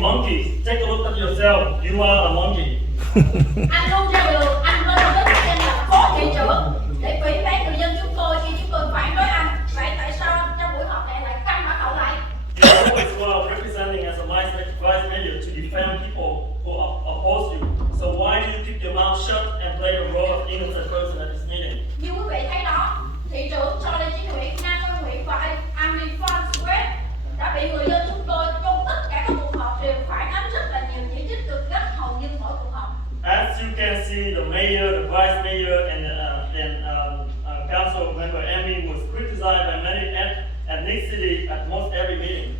monkeys. Take a look at yourself. You are a monkey. Anh luôn ra đường, anh lên với chức danh là phó thị trưởng để phỉ báng người dân chúng tôi khi chúng tôi phản đối anh. Vậy tại sao trong buổi họp này lại căng mặt hậu lại? You always were representing as a vice mayor to defend people who oppose you. So why do you keep your mouth shut and play the role of innocent person at this meeting? Như quý vị thấy đó, thị trưởng cho Lê Chí Nguyễn, Nam Văn Nguyễn và Amy Farnsworth đã bị người dân chúng tôi trong tất cả các cuộc họp đều phản ánh rất là nhiều chỉ trích cực gắt hầu như mỗi cuộc họp. As you can see, the mayor, the vice mayor, and council member Amy was criticized by many ethnicity at most every meeting.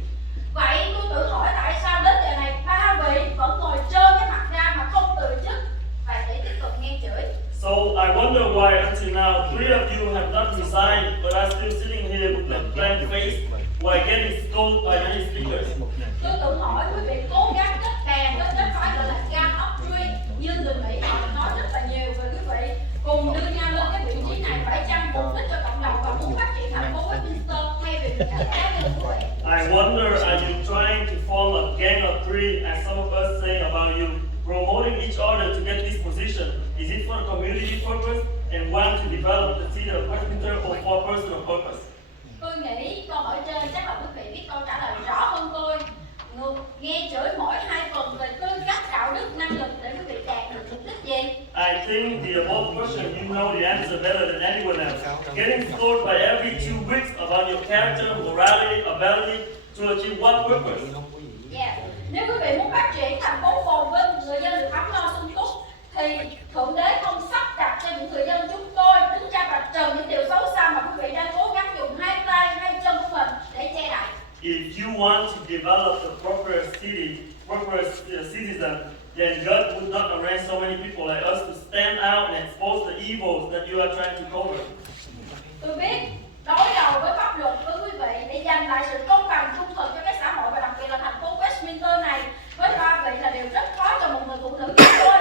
Vậy tôi tự hỏi tại sao đến giờ này ba vị vẫn ngồi trơ cái mặt ra mà không từ chức và để tiếp tục nghe chửi. So I wonder why until now 3 of you have not resigned, but are still sitting here with a blank face while getting scolded by many speakers. Tôi tự hỏi quý vị cố gắng kết bè với cái phải gọi là gan ốc truy như người Mỹ họ nói rất là nhiều về quý vị cùng đưa nhau lên cái vị trí này phải chăng mục đích cho cộng đồng và muốn phát triển thành phố Westminster thay vì việc cá nhân của quý vị. I wonder, are you trying to form a gang of 3 as some of us saying about you, promoting each other to get this position? Is it for a community purpose and want to develop the city of Westminster or for personal purpose? Tôi nghĩ câu hỏi trên chắc là quý vị biết câu trả lời rõ hơn tôi. Nghe chửi mỗi 2 phần về tư cách, đạo đức, năng lực để quý vị đạt được mục đích gì? I think the above question, you know the answer better than anyone else. Getting scored by every 2 weeks about your character, morality, ability to achieve what purpose? Yeah. Nếu quý vị muốn phát triển thành phố phồn vinh, người dân được ấm no sung túc, thì Thượng Đế không sắp đặt cho những người dân chúng tôi đứng ra vạch trần những điều xấu xa mà quý vị đang cố gắng dùng 2 tay, 2 chân của mình để che đậy. If you want to develop a proper citizen, then God would not arrange so many people like us to stand out and expose the evils that you are trying to cover. Tôi biết đối đầu với pháp luật với quý vị để giành lại sự công bằng trung thực cho cái xã hội và đặc biệt là thành phố Westminster này với 3 vị là điều rất khó cho một người phụ nữ như tôi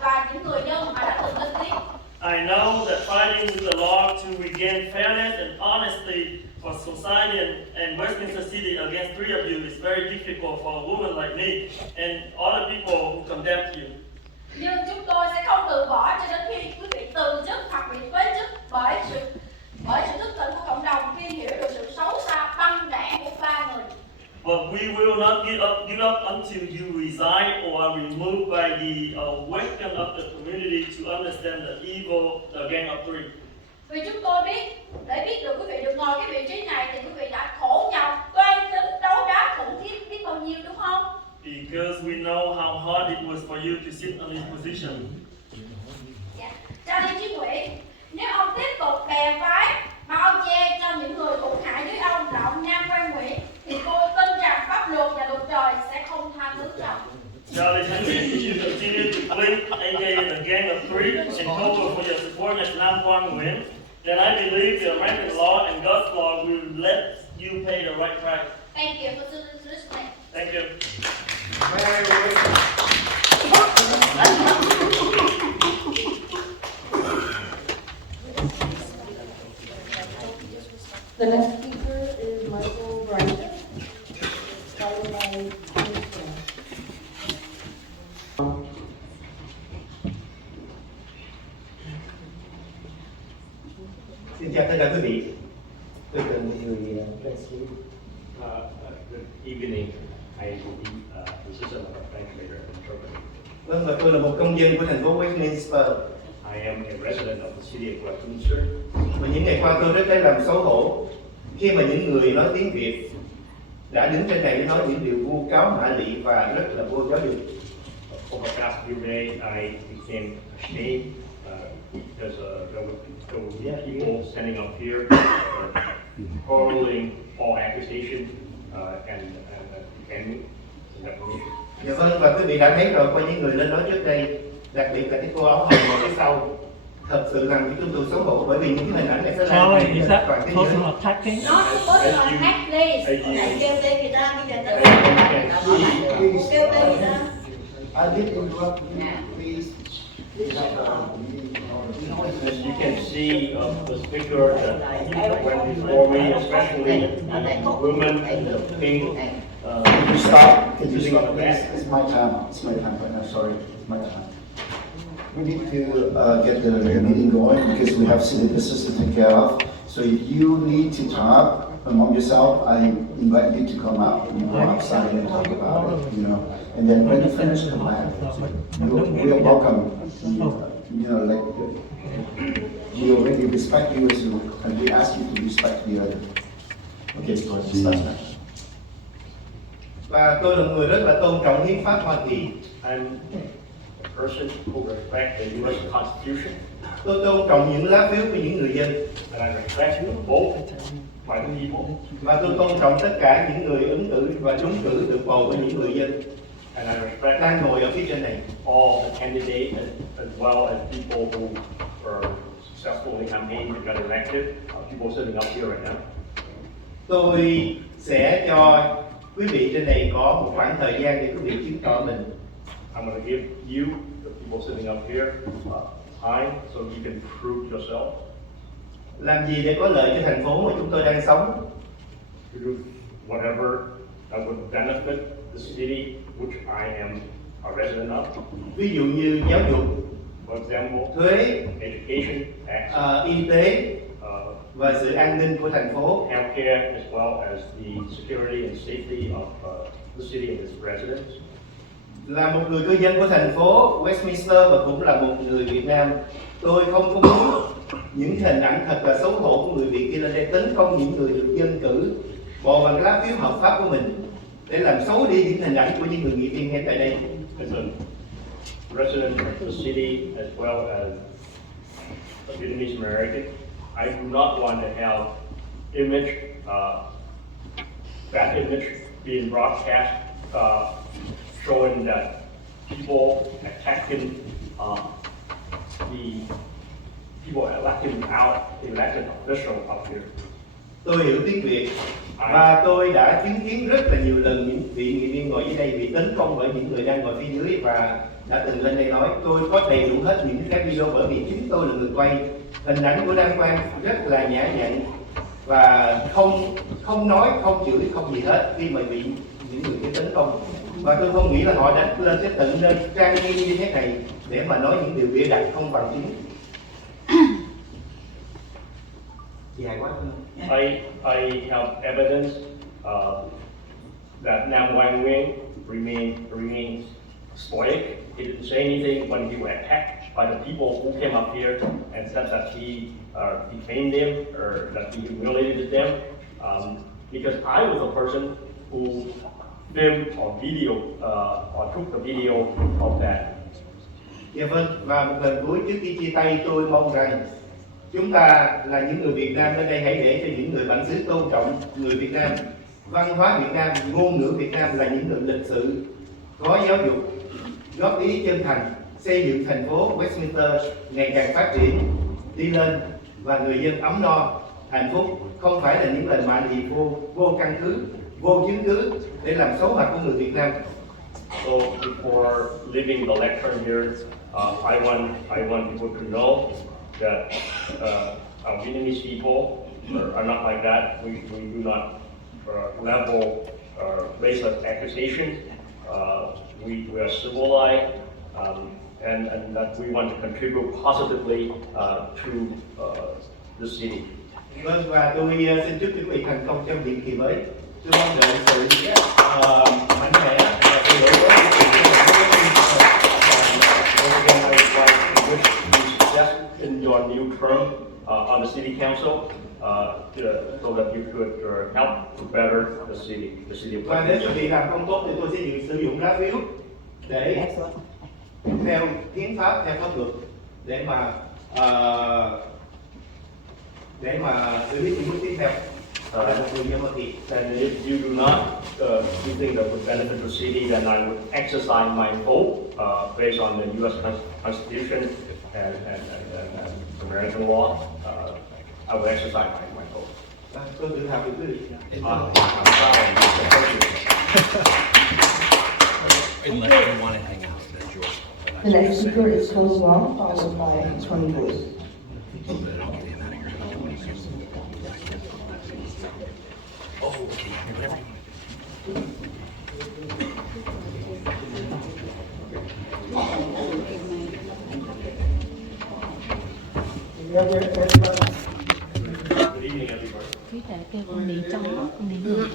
và những người dân mà đã từng lên tiếng. I know that fighting with the law to regain fairness and honesty for society and Westminster City against 3 of you is very difficult for a woman like me and other people who condemn you. Nhưng chúng tôi sẽ không từ bỏ cho đến khi quý vị từ chức hoặc bị phế chức bởi sự thức tỉnh của cộng đồng khi hiểu được sự xấu xa băng đảng của 3 người. But we will not give up until you resign or are removed by the awakening of the community to understand the evil, the gang of 3. Vì chúng tôi biết, để biết được quý vị được ngồi cái vị trí này thì quý vị đã khổ nhọc, toan tính, đấu đá khủng khiếp biết bao nhiêu đúng không? Because we know how hard it was for you to sit on this position. Cha Lê Chí Nguyễn, nếu ông tiếp tục bè phái, bao che cho những người cũng hại dưới ông là ông Nam Văn Nguyễn, thì cô tin rằng pháp luật và luật trời sẽ không tha thứ cho. Charlie Henry, if you continue to blink, aka the gang of 3, and cover for your support as Nam Quang Nguyen, then I believe the American law and God's law will let you pay the right price. Thank you for listening. Thank you. The next speaker is Michael Bryson, followed by Minister. Xin chào tất cả quý vị. Tôi cần một người lên xuống. Good evening. I will be assistant of bank manager in Germany. Vâng, và tôi là một công dân của thành phố Westminster. I am a resident of the city of Westminster. Và những ngày qua tôi rất lấy làm xấu hổ khi mà những người nói tiếng Việt đã đứng trên này để nói những điều vu cáo mạ lị và rất là vô giáo dục. For the past few days, I became ashamed because there were people standing up here hurling all accusations and Dạ vâng, và quý vị đã thấy rồi qua những người lên nói trước đây, đặc biệt là cái cô áo hồng ở phía sau. Thật sự làm cho chúng tôi xấu hổ bởi vì những cái hình ảnh này sẽ làm Charlie, is that personal attacking? Nó personal attack, please. Anh kêu tên người ta bây giờ tự kêu tên người ta. I did interrupt you, please. As you can see, the speaker that went before me, especially the woman in the pink Can you stop? Can you sitting on stop, the please? back. It's my time. It's my time right now. Sorry, it's my time. We need to get the meeting going because we have city business to take care of. So if you need to talk among yourself, I invite you to come out and go outside and talk about it, you know. And then when you finish, come back. We are welcome. You know, like we already respect you as you, and we ask you to respect the other. Okay, go ahead. Start now. Và tôi là người rất là tôn trọng hiến pháp Hoa Kỳ. I'm a person who respects the U.S. Constitution, Tôi tôn trọng những lá phiếu của những người dân. and I respect the vote by the people, Và tôi tôn trọng tất cả những người ứng cử và trúng cử được bầu bởi những người dân and I respect đang ngồi ở phía trên này. all the candidates as well as people who are successful in the campaign and got elected, people sitting up here right now. Tôi sẽ cho quý vị trên này có một khoảng thời gian để quý vị chứng tỏ mình. I'm going to give you, the people sitting up here, time so you can prove yourself. Làm gì để có lợi cho thành phố mà chúng tôi đang sống? To do whatever that would benefit the city which I am a resident of. Ví dụ như giáo dục, For example, thuế, education, tax, y tế uh, và sự an ninh của thành phố. healthcare, as well as the security and safety of the city and its residents. Là một người cư dân của thành phố Westminster và cũng là một người Việt Nam, tôi không có muốn những hình ảnh thật là xấu hổ của người Việt kia lên đây tấn công những người được dân cử bầu bằng lá phiếu hợp pháp của mình để làm xấu đi những hình ảnh của những người nghị viên ngay tại đây. As a resident of the city, as well as a Vietnamese American, I do not want to have that image being broadcast, showing that people attacking the people elected official up here. Tôi hiểu tiếng Việt và tôi đã chứng kiến rất là nhiều lần những vị nghị viên ngồi dưới đây bị tấn công bởi những người đang ngồi phía dưới và đã từng lên đây nói tôi có đầy đủ hết những cái video bởi vì chính tôi là người quay. Hình ảnh của Đăng Quang rất là nhã nhặn và không nói, không chửi, không gì hết khi mà bị những người kia tấn công. Và tôi không nghĩ là họ đã lên cái tận nơi trang nghiêm như thế này để mà nói những điều bịa đặt không bằng chứng. Dài quá không? I have evidence that Nam Quang Nguyen remains stoic. He didn't say anything when he was attacked by the people who came up here and said that he defamed them or that he humiliated them. Because I was a person who filmed or video or took the video of that. Dạ vâng, và một lần cuối trước khi chia tay tôi mong rằng chúng ta là những người Việt Nam ở đây hãy để cho những người bản xứ tôn trọng người Việt Nam, văn hóa Việt Nam, ngôn ngữ Việt Nam là những người lịch sự, có giáo dục, góp ý chân thành, xây dựng thành phố Westminster ngày càng phát triển, đi lên và người dân ấm no, hạnh phúc, không phải là những lời mạ gì vô căn cứ, vô chứng cứ để làm xấu mặt của người Việt Nam. So before leaving the lecture here, I want people to know that our Vietnamese people are not like that. We do not level racist accusations. We are civilized, and that we want to contribute positively to the city. Vâng, và tôi xin chúc quý vị thành công trong nhiệm kỳ mới. Tôi mong đợi sự mạnh mẽ và sự đổi mới. Again, I would like to wish you success in your new term on the city council, so that you could help to better the city of Và nếu quý Westminster. vị làm không tốt thì tôi sẽ sử dụng lá phiếu để theo hiến pháp, theo pháp luật để mà xử lý những bước tiếp theo. Là một người dân Hoa Kỳ. And if you do not do things that would benefit the city, then I would exercise my vote based on the U.S. Constitution and American law. I would exercise my vote. Tôi tự hào về quý vị. I'm proud of you. Unless you want to hang out, that's yours. The next speaker is Close Long, followed by Tony Wood. Oh, okay, whatever you want. Good evening, everybody. Quý thầy kêu con điện trong đó, con điện ngược.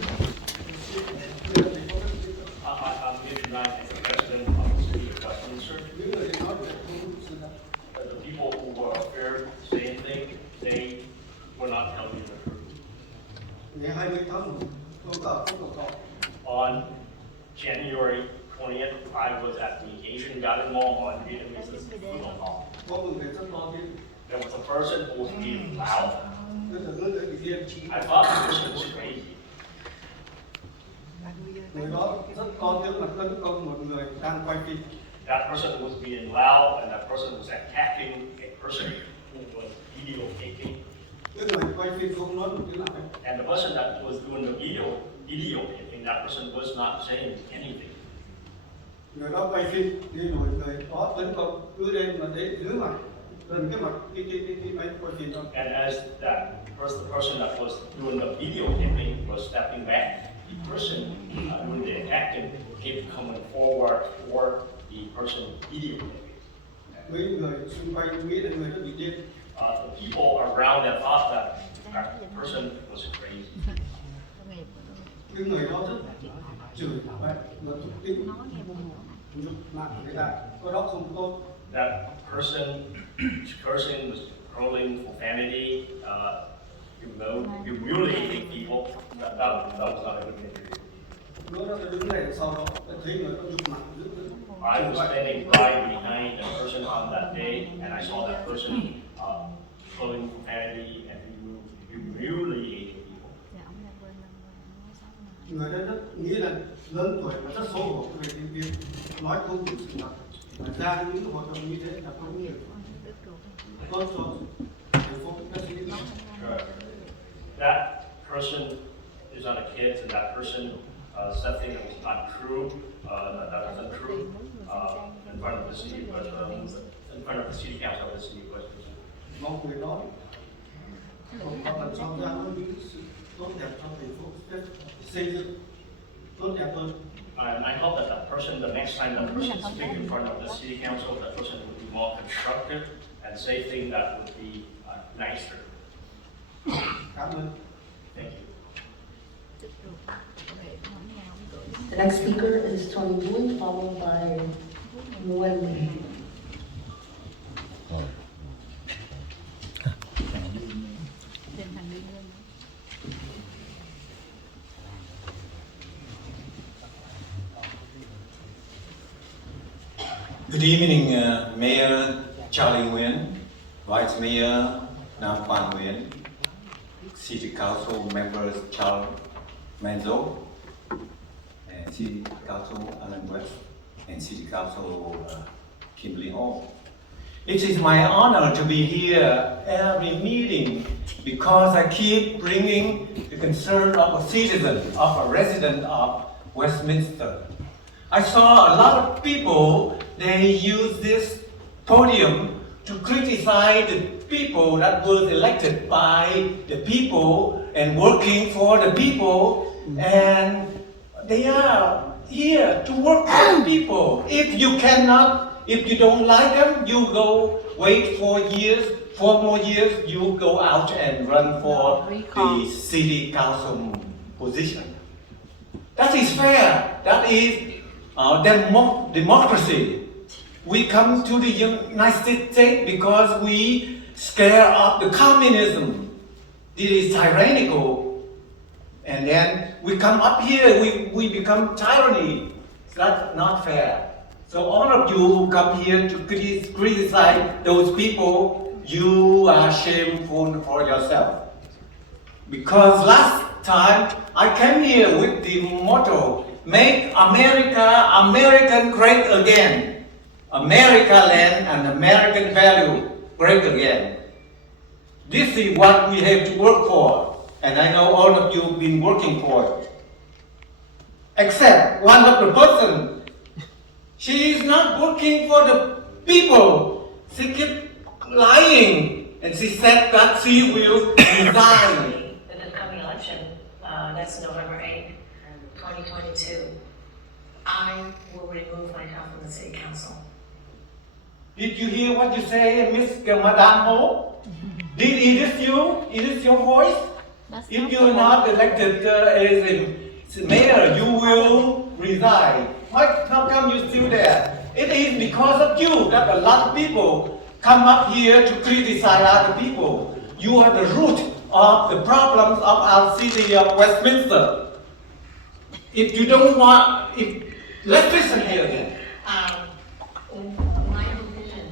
I'm here tonight as the president of the city of Westminster. The people who were up there saying things, they were not telling you the truth. Ngày 20 tháng 1, tôi có không có. On January 20th, I was at the Asian Garden Mall on Vietnamese Football Hall. Có một người rất to tiếng. There was a person who was being loud. Tôi tưởng nó bị điên. I thought the person was crazy. Người đó rất to tiếng mà tấn công một người đang quay phim. That person was being loud, and that person was attacking a person who was videotaping. Cái người quay phim không nói một tiếng nào hết. And the person that was doing the videotaping, that person was not saying anything. Người đó quay phim đi rồi người đó tấn công cứ đêm mà thấy dưới mặt gần cái mặt cái máy quay phim đó. And as that person that was doing the videotaping was stepping back, the person doing the attacking kept coming forward toward the person videotaping. Mấy người xung quanh nghĩ là người đó bị điên. The people around that thought that person was crazy. Cái người đó rất chửi vậy, mà tục tĩu nhục mạ người ta, cái đó không tốt. That person was hurling profanity, humiliating people. That was not a good thing to do. Nó đã đứng này sau đó thấy người đó nhục mạ dữ lắm. I was standing right behind the person on that day, and I saw that person hurling profanity and humiliating people. Người đó rất nghĩ là lớn tuổi và rất xấu hổ về cái việc nói không đủ sự thật, mà ra những cái hoạt động như thế là không nhiều tốt cho thành phố các sĩ. That person is not a kid, and that person said things that was not true, that wasn't true, in front of the city, in front of the city council of the city of Westminster. Mong người đó không có làm sao ra những sự tốt đẹp cho thành phố xây dựng tốt đẹp hơn. And I hope that that person, the next time that person speaks in front of the city council, that person would be more constructive and say things that would be nicer. Cảm ơn. Thank you. The next speaker is Tony Boone, followed by Nguyen. Good evening, Mayor Charlie Nguyen, Vice Mayor Nam Quan Nguyen, City Council members Charles Manzo, and City Council Alan West, and City Council Kimberly Hall. It is my honor to be here every meeting because I keep bringing the concern of a citizen, of a resident of Westminster. I saw a lot of people, they use this podium to criticize the people that was elected by the people and working for the people, and they are here to work for the people. If you don't like them, you go wait 4 more years, you go out and run for the city council position. That is fair. That is democracy. We come to the United States because we scare of the communism. It is tyrannical. And then we come up here, we become tyranny. That's not fair. So all of you who come here to criticize those people, you are shameful for yourself. Because last time I came here with the motto, make America American great again. America land and American value great again. This is what we have to work for. And I know all of you have been working for it. Except one of the person, she is not working for the people. She keeps lying. And she said that she will resign. The coming election, that's November 8th, 2022, I will remove myself from the city council. Did you hear what you say, Miss Madame Ho? Is this you? Is this your voice? If you're not elected as a mayor, you will resign. How come you're still there? It is because of you that a lot of people come up here to criticize other people. You are the root of the problems of our city of Westminster. If you don't want, let's listen here again. My decision,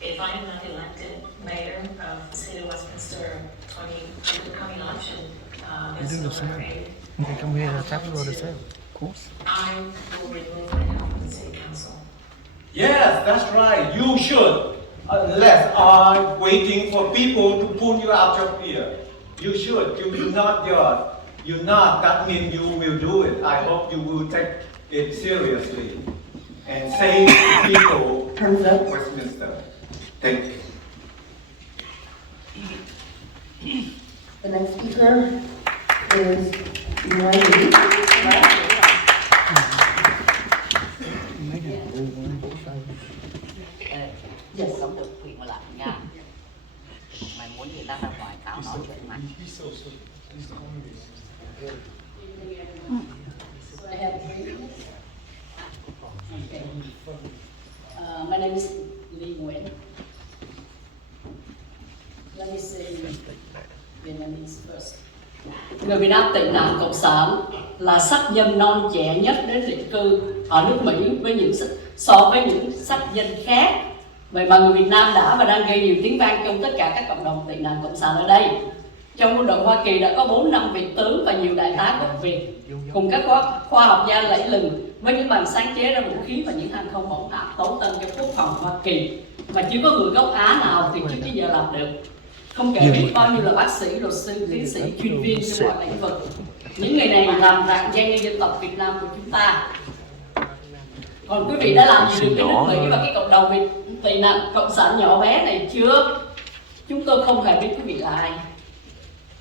if I'm not elected mayor of the city of Westminster to the coming election, this November 8th, I will remove myself from the city council. Yes, that's right. You should. Unless I'm waiting for people to pull you out of here. You should. You will not yours. You not. That means you will do it. I hope you will take it seriously and save the people of Westminster. Thank you. The next speaker is Noemi. Yes. Không được quyền mà làm nha. Mày muốn gì tao ra ngoài tao nói chuyện mày. I have 3 minutes. Okay. My name is Lee Nguyen. Let me say Vietnamese first. Người Việt Nam tị nạn cộng sản là sắc dân non trẻ nhất đến định cư ở nước Mỹ so với những sắc dân khác. Vậy mà người Việt Nam đã và đang gây nhiều tiếng vang trong tất cả các cộng đồng tị nạn cộng sản ở đây. Trong quân đội Hoa Kỳ đã có 4 năm vị tướng và nhiều đại tá gốc Việt cùng các khoa học gia lẫy lừng với những bằng sáng chế ra vũ khí và những hàng không mẫu hạm tấu tân cho quốc phòng Hoa Kỳ mà chưa có người gốc Á nào thì trước tới giờ làm được. Không kể biết bao nhiêu là bác sĩ, luật sư, tiến sĩ, chuyên viên trong mọi lĩnh vực. Những người này làm rạng danh dân tộc Việt Nam của chúng ta. Còn quý vị đã làm gì được cái nước Mỹ và cái cộng đồng Việt tị nạn cộng sản nhỏ bé này chưa? Chúng tôi không hề biết quý vị là ai.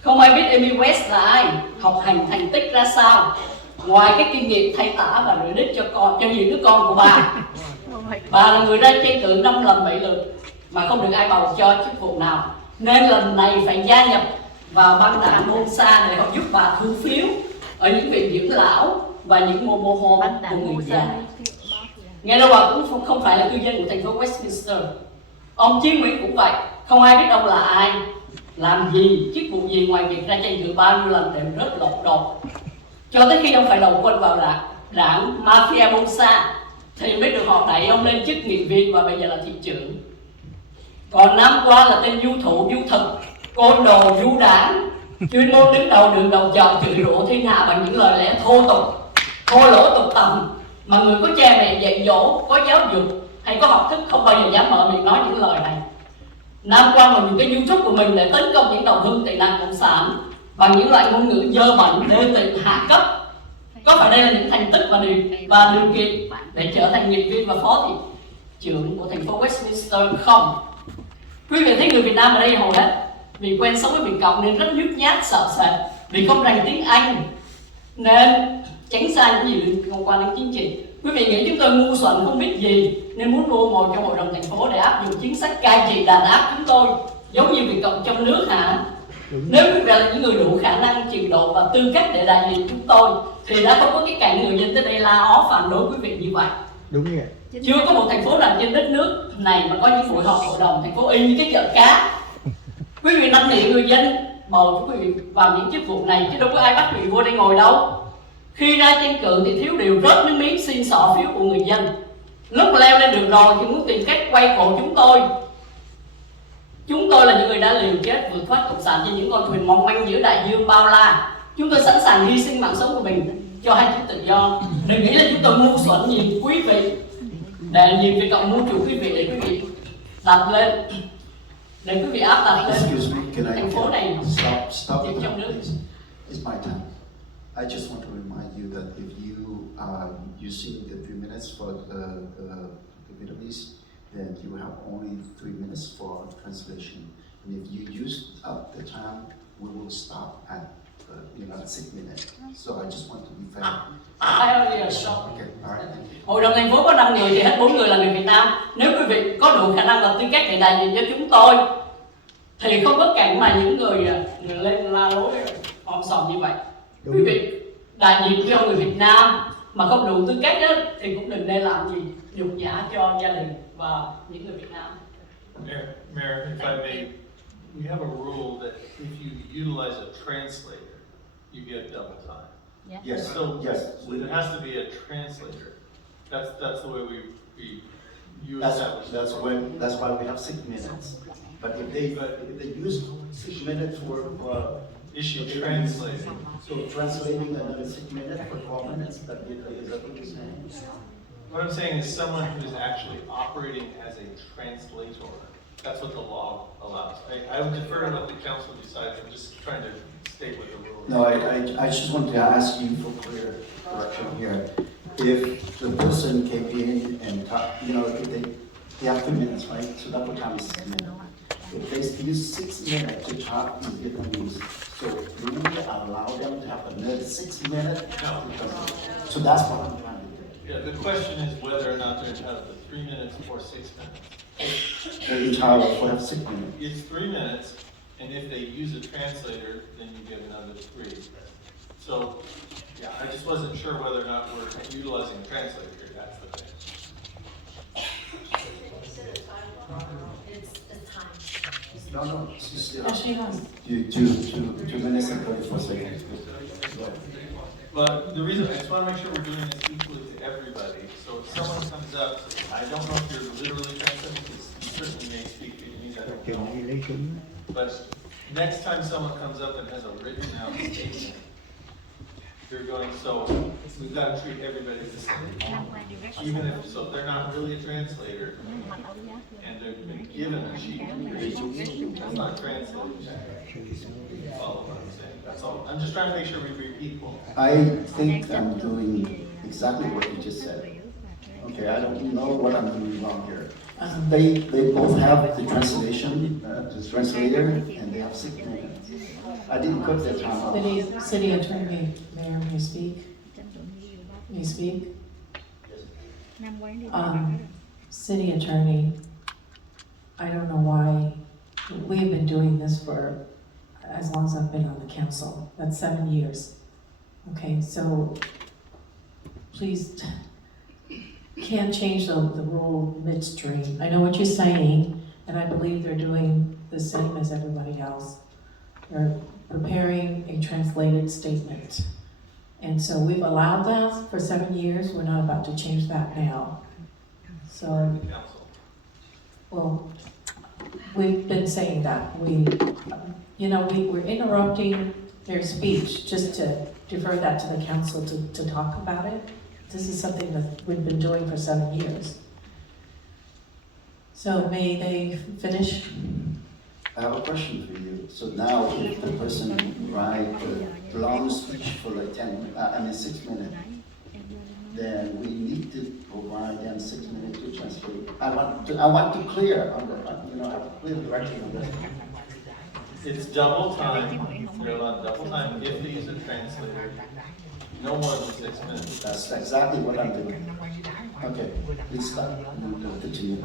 Không ai biết Amy West là ai, học hành thành tích ra sao, ngoài cái kinh nghiệm thay tả và rửa đít cho nhiều đứa con của bà. Bà là người ra tranh cử 5 lần 7 lượt mà không được ai bầu cho chức vụ nào, nên lần này phải gia nhập vào băng đảng Bolsa để họ giúp bà thu phiếu ở những viện dưỡng lão và những mô home của người già. Nghe đâu bà cũng không phải là cư dân của thành phố Westminster. Ông Chí Nguyễn cũng vậy, không ai biết ông là ai, làm gì, chức vụ gì ngoài việc ra tranh cử bao nhiêu lần đều rất lột đột. Cho tới khi ông phải đầu quân vào đảng Mafia Bolsa thì mới được họ đẩy ông lên chức nghị viên và bây giờ là thị trưởng. Còn năm qua là tên du thủ, du thực, côn đồ, du đảng, chuyên môn đứng đầu đường đầu chợ chửi rủa thiên hạ bằng những lời lẽ thô tục, thô lỗ tục tầm mà người có cha mẹ dạy dỗ, có giáo dục hay có học thức không bao giờ dám mở miệng nói những lời này. Năm qua bằng những cái YouTube của mình để tấn công những đồng hương tị nạn cộng sản bằng những loại ngôn ngữ dơ bẩn, đê tiện, hạ cấp. Có phải đây là những thành tích và điều kiện để trở thành nghị viên và phó thị trưởng của thành phố Westminster không? Quý vị thấy người Việt Nam ở đây hầu hết vì quen sống với Việt Cộng nên rất nhút nhát, sợ sệt, vì không rành tiếng Anh nên tránh xa những gì liên quan đến chính trị. Quý vị nghĩ chúng tôi ngu xuẩn không biết gì nên muốn mua một trong hội đồng thành phố để áp dụng chính sách cai trị đàn áp chúng tôi giống như Việt Cộng trong nước hả? Nếu quý vị là những người đủ khả năng, trình độ và tư cách để đại diện chúng tôi thì đã không có cái cảnh người dân tới đây la ó phản đối quý vị như vậy. Đúng vậy. Chưa có một thành phố nào trên đất nước này mà có những buổi họp hội đồng thành phố y như cái chợ cá. Quý vị năn nỉ người dân bầu cho quý vị vào những chức vụ này chứ đâu có ai bắt quý vị vô đây ngồi đâu. Khi ra tranh cử thì thiếu điều rớt nước miếng xin xỏ phiếu của người dân. Lúc leo lên được rồi thì muốn tìm cách quay cổ chúng tôi. Chúng tôi là những người đã liều chết vượt thoát cộng sản trên những con thuyền mong manh giữa đại dương bao la. Chúng tôi sẵn sàng hy sinh mạng sống của mình cho hai chữ tự do. Đừng nghĩ là chúng tôi ngu xuẩn nhìn quý vị để nhìn Việt Cộng mua chủ quý vị để quý vị đặt lên, để quý vị áp đặt lên thành phố này Stop trên trong nước. It's my time. I just want to remind you that if you are using the 3 minutes for the Vietnamese, then you have only 3 minutes for translation. And if you use up the time, we will stop at 6 minutes. So I just want to be fair. I only a short. Okay, all right. Hội đồng thành phố có 5 người thì hết 4 người là người Việt Nam. Nếu quý vị có đủ khả năng và tư cách để đại diện cho chúng tôi thì không có cảnh mà những người lên la lối om sòm như vậy. Quý vị đại diện cho người Việt Nam mà không đủ tư cách đó, thì cũng đừng nên làm gì nhục nhã cho gia đình và những người Việt Nam. Mayor, if I may, we have a rule that if you utilize a translator, you get double time. Yes. So, yes. So there has to be a translator. That's the way you establish. That's why we have 6 minutes. But if they use 6 minutes for issue translating. So translating another 6 minutes for 12 minutes. Is that what you're saying? What I'm saying is someone who is actually operating as a translator. That's what the law allows. I would defer to what the council decides. I'm just trying to state what the rule is. No, I just want to ask you for clear correction here. If the person came in and talked, if they have 2 minutes, right? So double time is 6 minutes. If they use 6 minutes to talk in Vietnamese, so do we allow them to have another 6 minutes? No. So that's what I'm trying to do. Yeah, the question is whether or not they're entitled to 3 minutes or 6 minutes. They're entitled to have 6 minutes. It's 3 minutes, and if they use a translator, then you get another 3. So, yeah, I just wasn't sure whether or not we're utilizing a translator here. That's the thing. It's the time. No, she's still. She has. 2 minutes and 34 seconds. But the reason, I just want to make sure we're doing this equally to everybody. So if someone comes up, I don't know if you're literally translating, because you certainly may speak Vietnamese, I don't know. But next time someone comes up and has a written out statement, you're going, so we've got to treat everybody the same. Even if, so if they're not really a translator, and they've been given a sheet, that's not translated. Follow what I'm saying, that's all. I'm just trying to make sure we're equal. I think I'm doing exactly what you just said. Okay, I don't know what I'm doing wrong here. They both have the translation, the translator, and they have 6 minutes. I didn't put that time out. City Attorney, Mayor, may I speak? May I speak? City Attorney, I don't know why, we've been doing this for as long as I've been on the council. That's 7 years. Okay, so please, can't change the rule midstream. I know what you're saying, and I believe they're doing the same as everybody else. They're preparing a translated statement. And so we've allowed that for 7 years. We're not about to change that now. So, well, we've been saying that. We're interrupting their speech just to defer that to the council to talk about it. This is something that we've been doing for 7 years. So may they finish? I have a question for you. So now, if the person write a long speech for like 6 minutes, then we need to provide them 6 minutes to translate. I want to clear on the, have a clear direction on this. It's double time, you're allowed double time if they use a translator, no more than 6 minutes. That's exactly what I'm doing. Okay, please stop. Continue.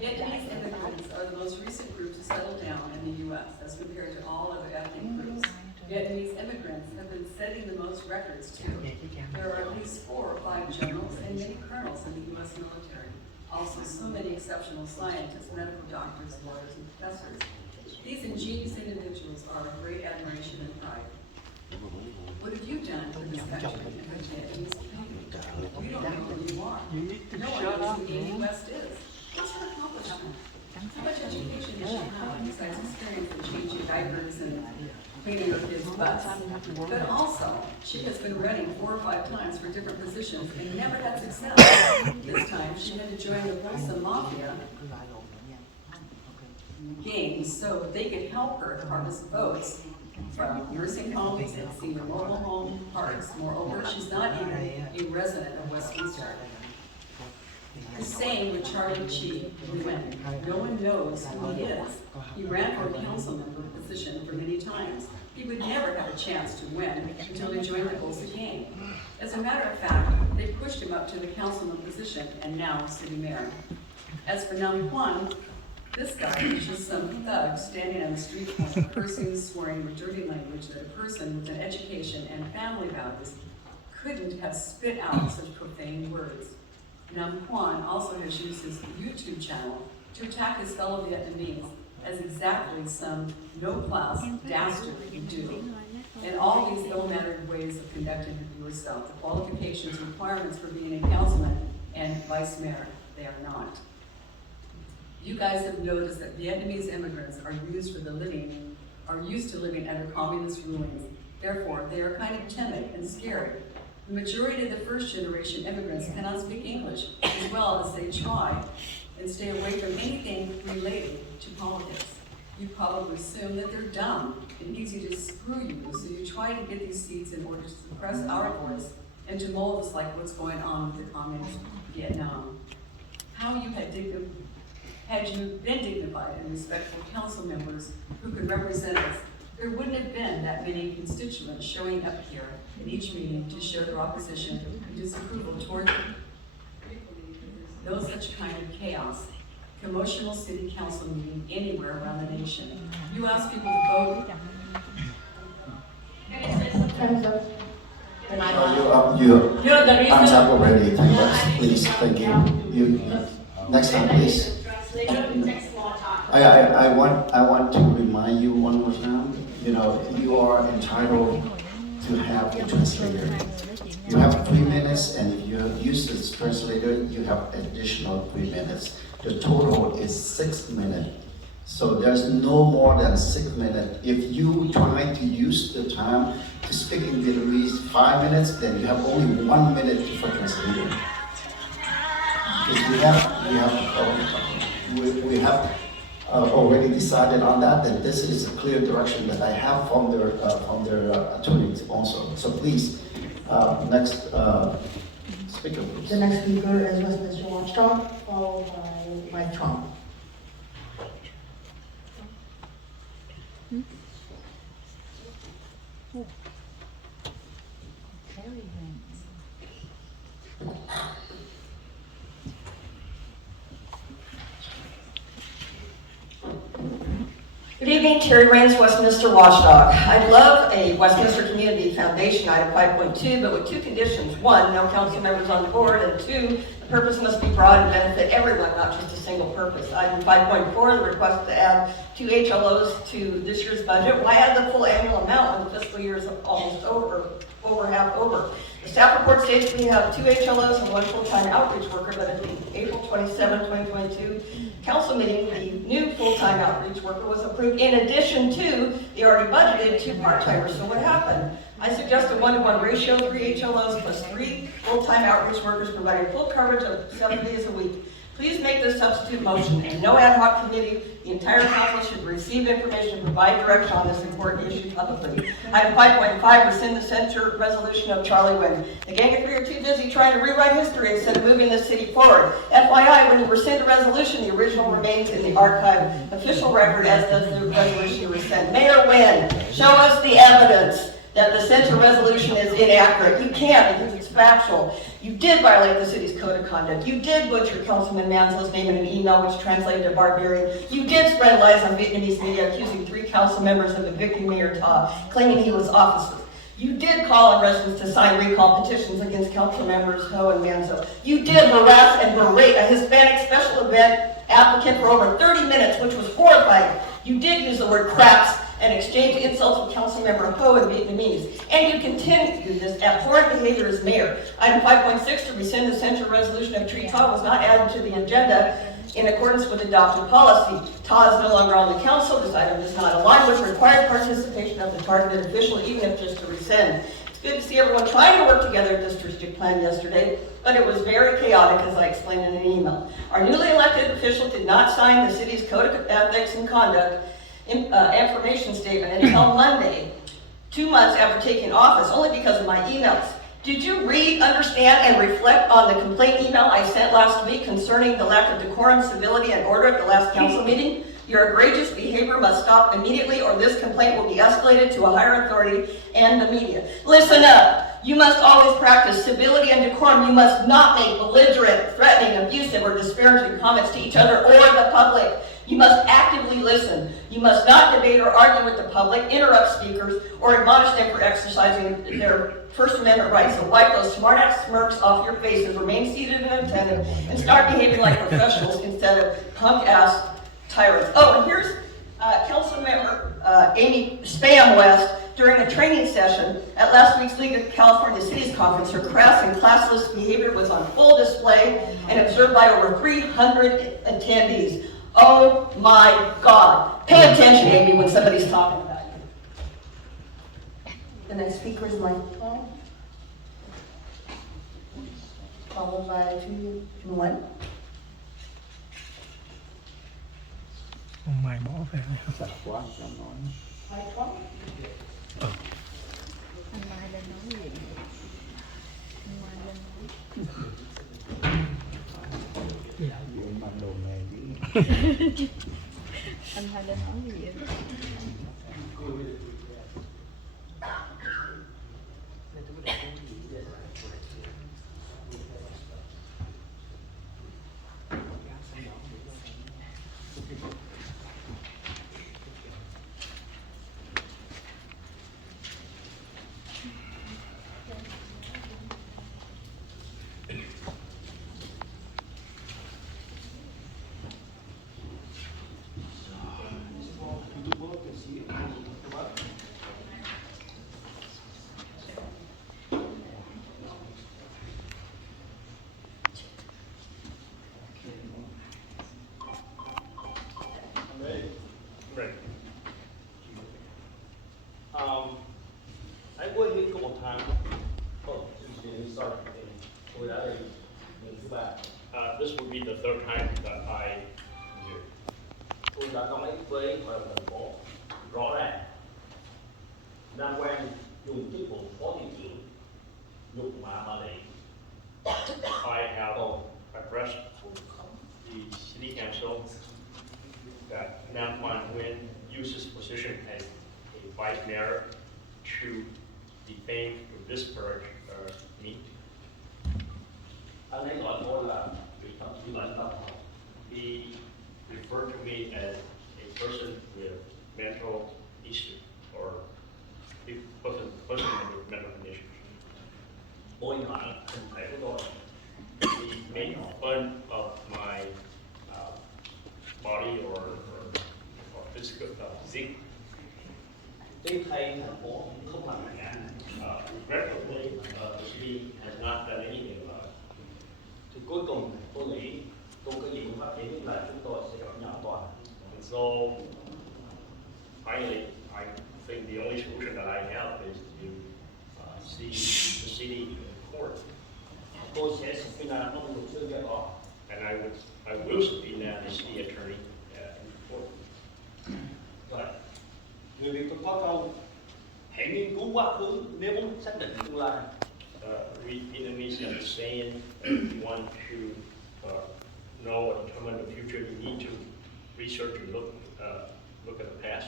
Vietnamese immigrants are the most recent group to settle down in the U.S. as compared to all other ethnic groups. Vietnamese immigrants have been setting the most records too. There are at least 4 or 5 generals and many colonels in the U.S. military. Also, so many exceptional scientists, medical doctors, lawyers, and professors. These ingenious individuals are of great admiration and pride. What have you done for this country and for Vietnamese community? You don't know who you are. No one knows who Amy West is. What's her accomplishment? How much education does she have besides experience in changing diapers and cleaning her kids' butts? But also, she has been running 4 or 5 times for different positions and never had success. This time, she had to join the Bolsa Mafia games so they could help her harvest votes from nursing homes and senior mobile home parks. Moreover, she's not even a resident of Westminster. The same with Charlie Chi Nguyen. No one knows who he is. He ran for a council member position for many times. He would never have a chance to win until he joined the Bolsa gang. As a matter of fact, they pushed him up to the councilman position and now city mayor. As for Nam Kwan, this guy is just some thug standing on the street corner, cursing, swearing with dirty language that a person with an education and family values couldn't have spit out such profane words. Nam Kwan also has used his YouTube channel to attack his fellow Vietnamese as exactly some no-class dastard would do. In all these ill-mannered ways of conducting yourself, the qualifications, requirements for being a councilman and vice mayor, they are not. You guys have noticed that Vietnamese immigrants are used to living under communist rulings. Therefore, they are kind of timid and scared. The majority of the first-generation immigrants cannot speak English, as well as they try and stay away from anything related to politics. You probably assume that they're dumb and easy to screw you, so you try to get these seats in order to suppress our voice and to mold us like what's going on with the communist Vietnam. How you had you been dignified and respectful council members who could represent us, there wouldn't have been that many constituents showing up here in each meeting to show their opposition and disapproval toward you. No such kind of chaos, commotional city council meeting anywhere around the nation. You ask people to vote. Time's up. Time's up already. Please, thank you. Next time, please. I want to remind you one more time, you are entitled to have a translator. You have 3 minutes, and if you use this translator, you have additional 3 minutes. The total is 6 minutes. So there's no more than 6 minutes. If you try to use the time to speak in Vietnamese 5 minutes, then you have only 1 minute for translating. Because we have already decided on that, and this is a clear direction that I have from their attorneys also. So please, next speaker, please. The next speaker is Westminster Watchdog, followed by Mike Trump. Good evening, Terry Raines, Westminster Watchdog. I'd love a Westminster Community Foundation item 5.2, but with 2 conditions. 1, no council members on the board, and 2, the purpose must be broad and benefit everyone, not just a single purpose. Item 5.4, the request to add 2 HLOs to this year's budget. Why add the full annual amount when the fiscal year is almost over half over? The staff report states we have 2 HLOs and 1 full-time outreach worker, but at the April 27, 2022 council meeting, the new full-time outreach worker was approved in addition to the already budgeted 2 part-timers. So what happened? I suggest a 1-to-1 ratio, 3 HLOs plus 3 full-time outreach workers providing full coverage of 7 days a week. Please make this substitute motion, and no ad hoc committee. The entire council should receive information and provide direction on this important issue publicly. Item 5.5, rescind the censure resolution of Charlie Nguyen. The gang of three are too busy trying to rewrite history instead of moving the city forward. FYI, when you rescind a resolution, the original remains in the archive official record, as does the resolution you rescind. Mayor Nguyen, show us the evidence that the censure resolution is inaccurate. You can't because it's factual. You did violate the city's code of conduct. You did butcher Councilman Manzo's name in an email which translated to barbarian. You did spread lies on Vietnamese media accusing 3 council members of evicting Mayor Ta, claiming he was officer. You did call on residents to sign recall petitions against council members Ho and Manzo. You did harass and berate a Hispanic special event applicant for over 30 minutes, which was horrifying. You did use the word craps and exchange insults with Councilmember Ho in Vietnamese. And you continue to do this abhorrent behavior as mayor. Item 5.6, to rescind the censure resolution of Tree Ta was not added to the agenda in accordance with adopted policy. Ta is no longer on the council. This item does not align with required participation of the targeted official, even if just to rescind. It's good to see everyone trying to work together at this district plan yesterday, but it was very chaotic, as I explained in an email. Our newly elected official did not sign the city's code of ethics and conduct information statement until Monday, 2 months after taking office, only because of my emails. Did you read, understand, and reflect on the complaint email I sent last week concerning the lack of decorum, civility, and order at the last council meeting? Your egregious behavior must stop immediately, or this complaint will be escalated to a higher authority and the media. Listen up. You must always practice civility and decorum. You must not make belligerent, threatening, abusive, or disparaging comments to each other or the public. You must actively listen. You must not debate or argue with the public, interrupt speakers, or admonish them for exercising their First Amendment rights. So wipe those smart-ass smirks off your faces, remain seated and attentive, and start behaving like professionals instead of punk-ass tyrants. Oh, and here's Councilmember Amy Spam West during a training session at last week's League of California Cities Conference. Her crass and classless behavior was on full display and observed by over 300 attendees. Oh my God. Pay attention, Amy, when somebody's talking about you. The next speaker is Mike Paul, followed by 2-1. Mày bỏ về sợ quá sao nói. Anh Mai lên nói gì? Anh Mai lên nói. Dạ, chuyện mặc đồ nghề chứ. Anh Mai lên nói gì vậy? Anh quên đi có một tháng. Tôi đã đây lần thứ 3. This will be the third time that I am here. Tôi đã có mấy với hội đồng thành phố rõ ràng. Nam Quang dùng chức vụ phó thị trưởng nhục mạ bà Lệ. I have addressed the city council that Nam Quang Nguyen uses position as a vice mayor to defame or disparage me. Anh ấy gọi tôi là vị thậm chí lãnh đạo. He referred to me as a person with mental issue or a person with mental condition. Bôi nhọ hình thể của tôi. He made fun of my body or physical physique. Tuy thay thành phố không làm gì cả. Regrettably, the city has not done anything about it. Thì cuối cùng tôi nghĩ tôi có gì cũng phát triển là chúng tôi sẽ gặp nhau an toàn. And so finally, I think the only solution that I have is to see the city in court. Tôi sẽ subpoena ông luật sư ra tòa. And I will subpoena the city attorney in court. Rồi. Người Việt tôi có câu hãy nghiên cứu quá khứ nếu muốn xác định tương lai. We Vietnamese have a saying, if you want to know or determine the future, you need to research and look at the past.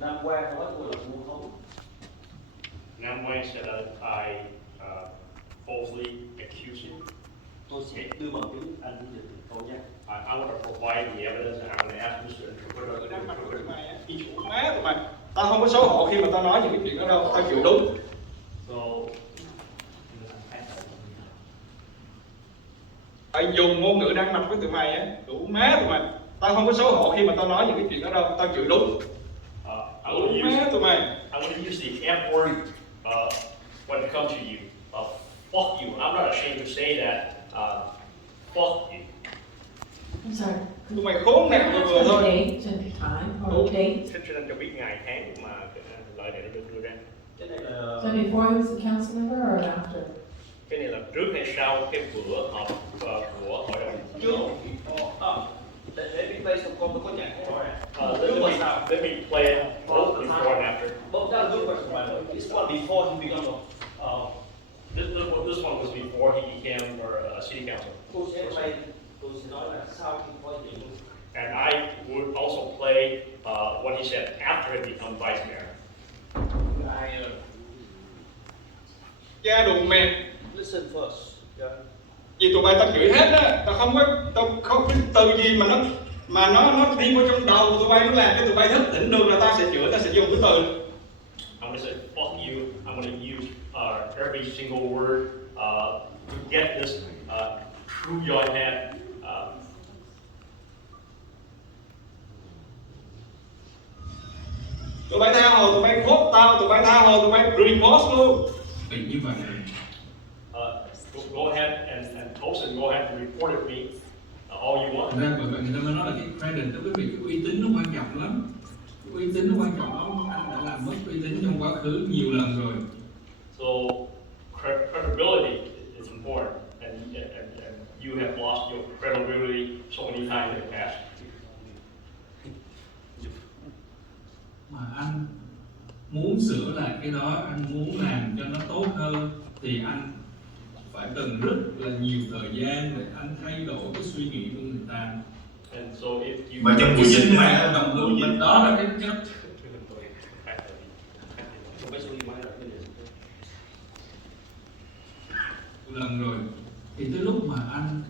Nam Quang nói tôi là ngu không? Nam Quang said that I falsely accused him. Tôi sẽ đưa bằng chứng anh tôi nhé. I want to provide the evidence and I'm going to ask Mr. Interpreter to interpret Cái chủ má tụi mày. Tao không có xấu hổ khi mà tao nói những cái chuyện đó đâu, tao chịu đúng. So, Phải dùng ngôn ngữ đang mặt với tụi mày á, đủ má tụi mày. Tao không có xấu hổ khi mà tao nói những cái chuyện đó đâu, tao chịu đúng. Đủ má tụi mày. I'm going to use the F word when it comes to you. Fuck you. I'm not ashamed to say that. Fuck you. I'm sorry. Tụi mày khốn nạn vừa vừa thôi. Date and time or date? Xin cho biết ngày tháng mà lời này nó được đưa ra. Cái này là... So before he was a council member or after? Cái này là trước hay sau cái bữa họp của hội đồng Trước. Let me play some có nhạc let me play it both before and after. Both that's a good question, by the way. This one before he became this was reiterate what he said after he became vice mayor. Cha đồ mẹ. Listen first. Vì tụi bay tao chửi hết á, tao không biết từ gì mà nó đi vô trong đầu của tụi bay, nó làm cho tụi bay thức tỉnh được là tao sẽ chửi, tao sẽ dùng cái từ. I'm going to say, fuck you. I'm going to use every single word to get this through your head. Tụi bay tha hồ, tụi bay vote tao, tụi bay tha hồ, tụi bay report luôn. Vì như vậy. Go ahead and post and go ahead and report at me all you want. Ra bởi vậy người ta mới nói là cái credit đối với việc cái uy tín nó quan trọng lắm. Cái uy tín nó quan trọng lắm, anh đã làm mất uy tín trong quá khứ nhiều lần rồi. So credibility is important, and you have lost your credibility so many times in the past. Mà anh muốn sửa lại cái đó, anh muốn làm cho nó tốt hơn thì anh phải cần rất là nhiều thời gian để anh thay đổi cái suy nghĩ của người ta. And so if you Và trong buổi sinh mạng đồng hương mình đó là cái lần rồi thì tới lúc mà anh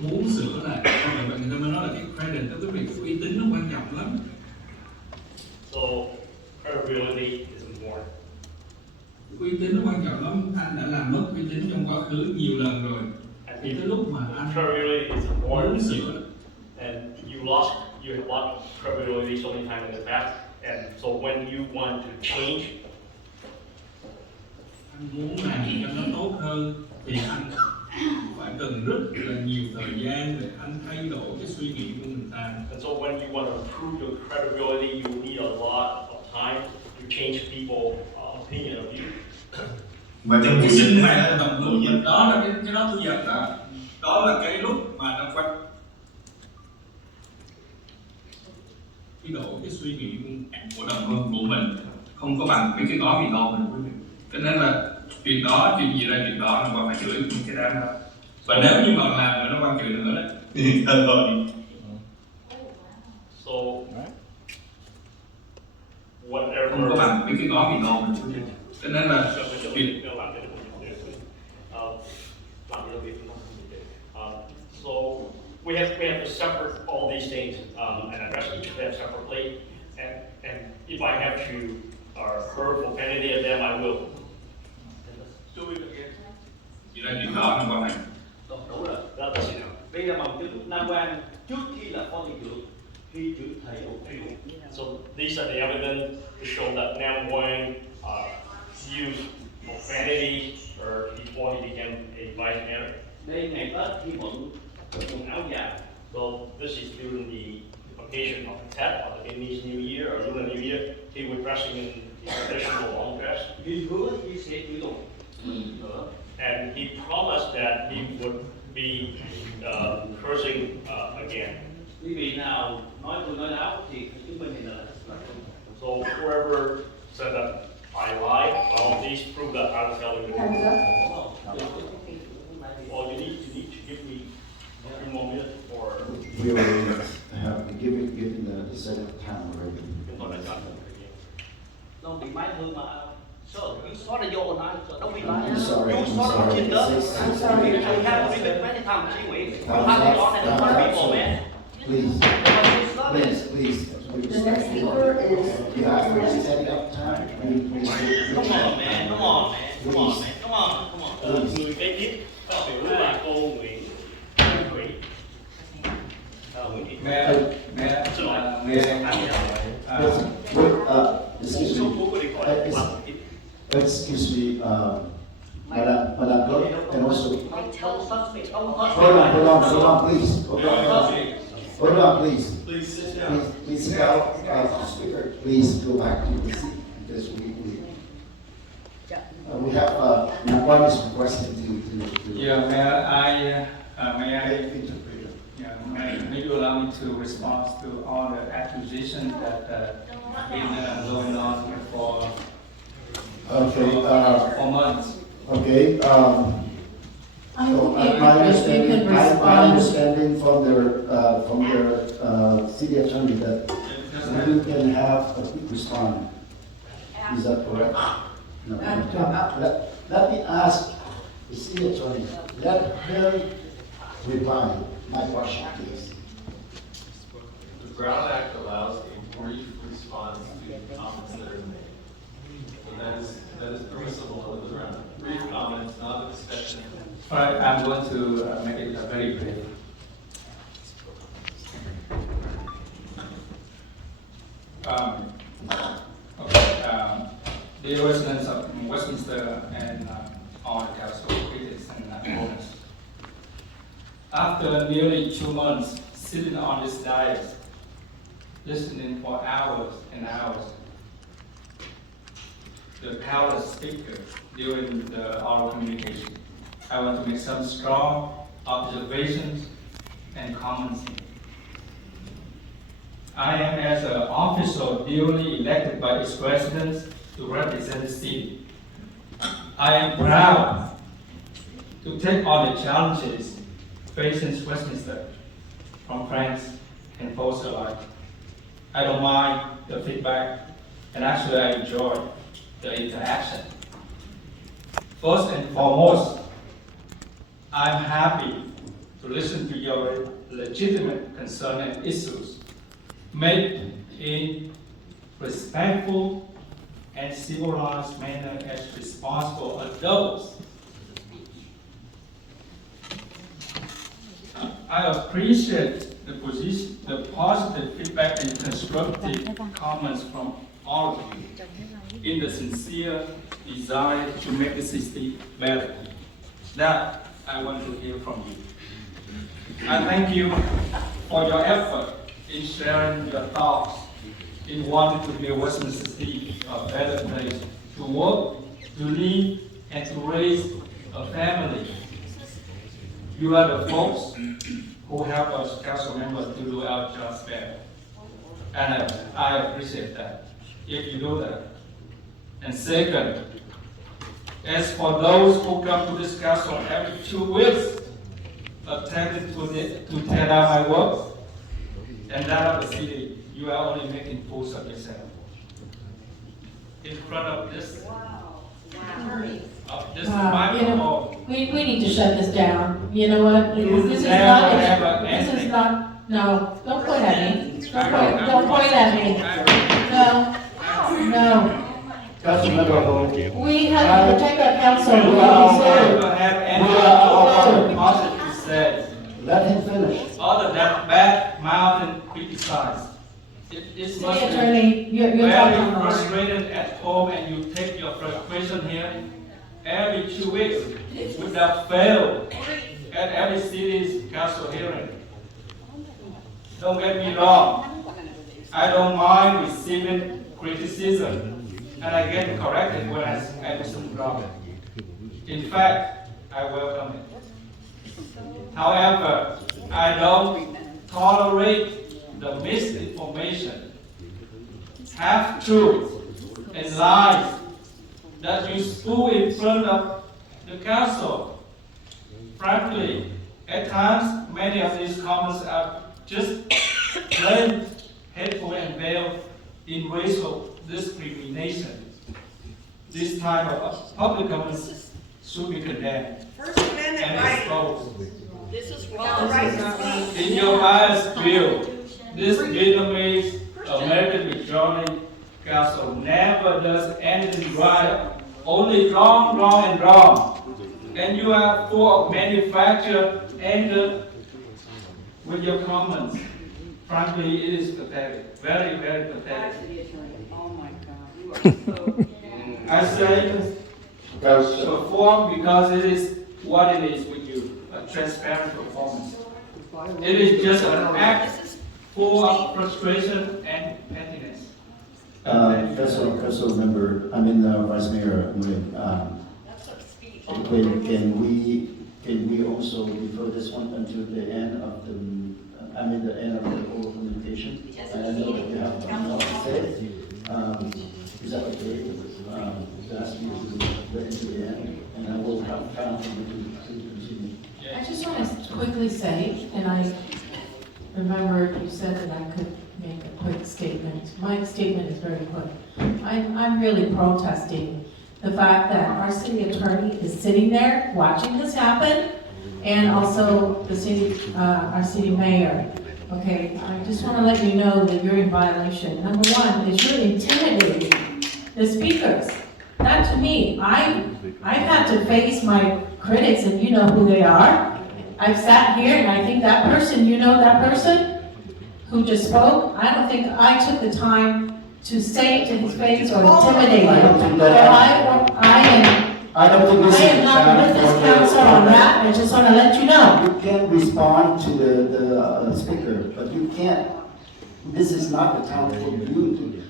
muốn sửa lại, bởi vậy người ta mới nói là cái credit đối với việc cái uy tín nó quan trọng lắm. So credibility is important. Uy tín nó quan trọng lắm, anh đã làm mất uy tín trong quá khứ nhiều lần rồi. Thì tới lúc mà anh muốn sửa, and you have lost credibility so many times in the past, and so when you want to change, anh muốn làm cho nó tốt hơn thì anh phải cần rất là nhiều thời gian để anh thay đổi cái suy nghĩ của người ta. And so when you want to improve your credibility, you need a lot of time to change people's opinion of you. Và trong buổi sinh mạng đồng hương mình đó là cái đó tôi giật đó. Đó là cái lúc mà nó quay cái độ cái suy nghĩ của đồng hương của mình không có bằng cái có gì đâu mình quý vị. Cho nên là chuyện đó, chuyện gì ra chuyện đó là còn phải chửi cái đám đó. Và nếu như mà làm mà nó quan chửi nữa đấy thì thôi. So whatever. Không có bằng cái có gì đâu mình quý vị. Cho nên là chuyện so we have to separate all these things and address each of them separately. And if I have to hurtful penalty of them, I will. Chỉ là chuyện đó nó quan trọng. Đúng rồi. Đây là bằng chứng Nam Quang trước khi là phó thị trưởng, khi trưởng thầy ủng hộ. So these are the evidence to show that Nam Quang used profanity before he became a vice mayor. Đây ngày Tết khi vẫn quần áo dài. So this is during the occasion of Tet, or the Vietnamese New Year, or Lunar New Year. He was dressing in his traditional long dress. Khi hứa khi sẽ chửi tụi nữa. And he promised that he would be cursing again. Quý vị nào nói tôi nói láo thì chứng minh thì là. So whoever said that I lied, well, please prove that I was telling the truth. Well, you need to give me a few more minutes for. We already have given the set of time already. Don't be my home. So you saw the your own eyes. Don't be lying. I'm sorry. You saw the agenda. I'm sorry. I have been many times. You have to on and on people, man. Please. The next speaker is. You asked for a set up time. Come on, man. Come on, man. Người kế tiếp có biểu là cô Nguyễn Thủy. Excuse me, Madam Clerk, and also. Hold on, please. Hold on, please. Please sit down. Please sit down. Speaker, please go back to your seat because we have one is requesting to. Yeah, may you allow me to respond to all the accusations that been going on for months. Okay. I So think my you can understanding respond. from their city attorney that you can have a quick response. Is that correct? No. Let me ask the city attorney, let him reply my question, please. The Brown Act allows a brief response to comments that are made. So that is permissible under the Brown Act. Brief comments, not a discussion. All right, I'm going to make it very brief. Dear residents of Westminster and all the council critics and opponents, after nearly 2 months sitting on this dais, listening for hours and hours, the powerless speaker during the oral communication, I want to make some strong observations and comments. I am as an official duly elected by its residents to represent the city. I am proud to take on the challenges facing Westminster from friends and foes alike. I don't mind the feedback, and actually I enjoy the interaction. First and foremost, I'm happy to listen to your legitimate concern and issues, made in respectful and civilized manner as responsible adults. I appreciate the positive feedback and constructive comments from all of you in the sincere desire to make the city better. That I want to hear from you. I thank you for your effort in sharing your thoughts in wanting to make Westminster City a better place to work, to live, and to raise a family. You are the folks who help us council members to do our jobs better. And I appreciate that, if you do that. And second, as for those who come to this council every 2 weeks, attempting to tear down my work, and that of the city, you are only making fools of yourself. In front of this, microphone. We need to shut this down. You know what? This is not, no, don't point at me. Don't point at me. No. We have to protect our council. Let him finish. Other than bad mouth and criticize. It's City Attorney, you're very frustrated at home, and you take your frustration here every 2 weeks without fail at every city's council hearing. Don't get me wrong. I don't mind receiving criticism, and I get corrected when I do something wrong. In fact, I welcome it. However, I don't tolerate the misinformation, half-truth, and lies that you spew in front of the council. Frankly, at times, many of these comments are just plain hateful and veiled in racial discrimination. This type of public comments should be condemned and exposed. This is wrong. In your highest view, this Vietnamese American majority council never does anything right, only wrong, and wrong. And you are full of manufactured anger with your comments. Frankly, it is pathetic, very, very pathetic. Oh my God, you are so. I say perform because it is what it is with you, a transparent performance. It is just an act full of frustration and pettiness. Council member, Vice Mayor, can we also defer this one until the end of the end of the oral communication? And I know that you have something else to say. Is that okay? To ask you to wait until the end, and I will have time for you to continue. I just want to quickly say, and I remembered you said that I could make a quick statement. My statement is very quick. I'm really protesting the fact that our city attorney is sitting there watching this happen, and also the city, our city mayor. Okay, I just want to let you know that you're in violation. Number one, is you're intimidating the speakers. Not to me. I've had to face my critics, and you know who they are. I've sat here, and I think that person, you know that person who just spoke? I don't think I took the time to say it to his face or intimidate him. I don't think this I am not with this council on that. I just want to let you know. You can respond to the speaker, but you can't, this is not the time for you to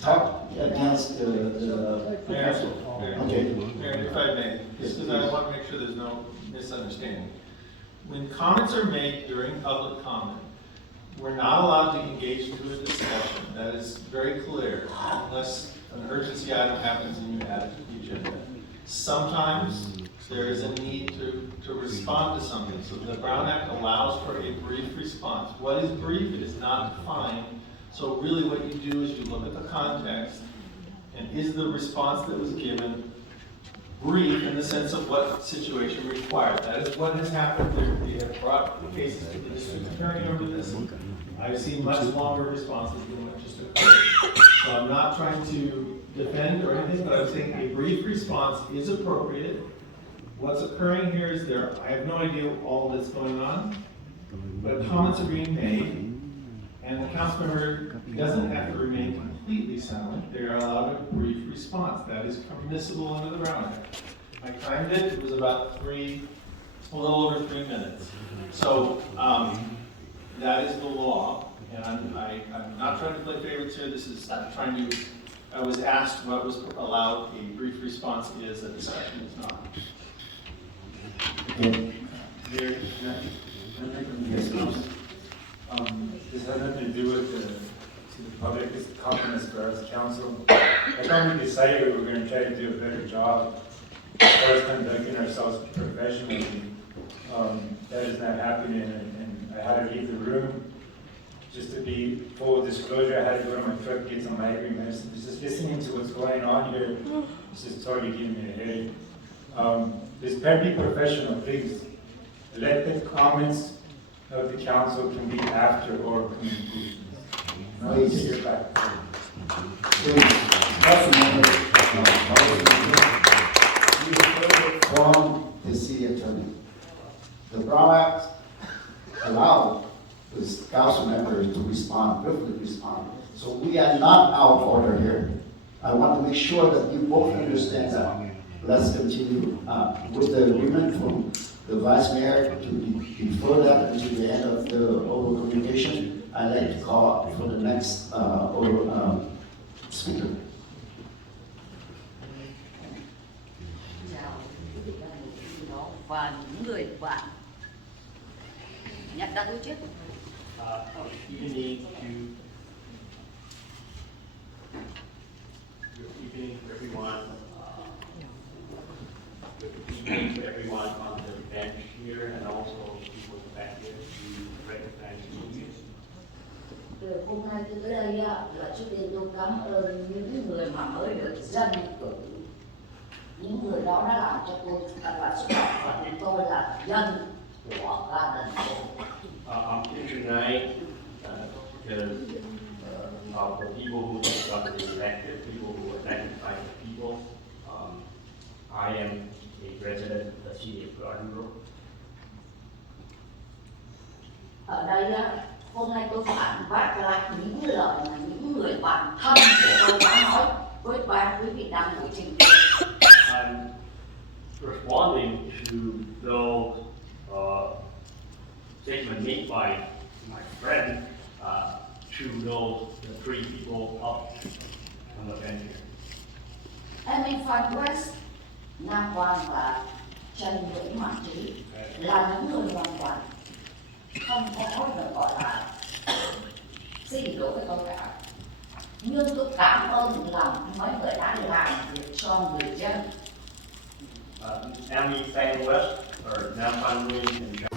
talk against the council. Okay. Mayor, if I may, because I want to make sure there's no misunderstanding. When comments are made during public comment, we're not allowed to engage into a discussion. That is very clear, unless an urgency item happens and you add it to the agenda. Sometimes there is a need to respond to something. So the Brown Act allows for a brief response. What is brief? It is not defined. So really what you do is you look at the context, and is the response that was given brief in the sense of what situation required. That is what has happened. We have brought the cases to the district attorney over this. I've seen much longer responses than what just occurred. So I'm not trying to defend or anything, but I'm saying a brief response is appropriate. What's occurring here is I have no idea all that's going on, but comments are being made, and the council member doesn't have to remain completely silent. They are allowed a brief response. That is permissible under the Brown Act. I timed it. It was about a little over 3 minutes. So that is the law, and I'm not trying to play favorites here. This is trying to. I was asked what was allowed. A brief response is. A discussion is not. Here, yes, this has nothing to do with the public, it's confidence for us, council. I thought we decided we were going to try to do a better job as far as conducting ourselves professionally. That is not happening, and I had to leave the room. Just to be full disclosure, I had to go to my truck, get some migraine medicine. Just listening to what's going on here, it's just totally giving me a headache. Just be professional, please. Let the comments of the council can be after or conclusions. Please. Your back. From the city attorney. The Brown Act allowed the council members to respond, briefly respond. So we are not out of order here. I want to make sure that you both understand that. Let's continue with the agreement from the vice mayor to defer that until the end of the oral communication. I'd like to call for the next oral speaker. Và những người bạn nhận ra tôi trước. Good evening to everyone. Good evening to everyone on the bench here and also people back here to recognize you. Hôm nay tôi tới đây là trước tiên tôi cảm ơn những người mà mới được dân cử. Những người đó đã làm cho tôi thật là xúc động và tôi là dân của gia đình tôi. I'm here tonight because of the people who got elected, people who were elected by the people. I am a resident of the city of Garden Grove. Ở đây hôm nay tôi phản bác lại những lời mà những người bạn thân của tôi đã nói với ban quý vị đang ngồi trên kia. I'm responding to those statements made by my friend to those the three people up on the bench here. Em Phan West, Nam Quang và Trần Nguyễn Hoàng Trí là những người hoàn toàn không có được gọi là xin lỗi với tôi cả. Nhưng tôi cảm ơn lòng mấy người đã làm việc cho người dân. Em Phan West or Nam Phan West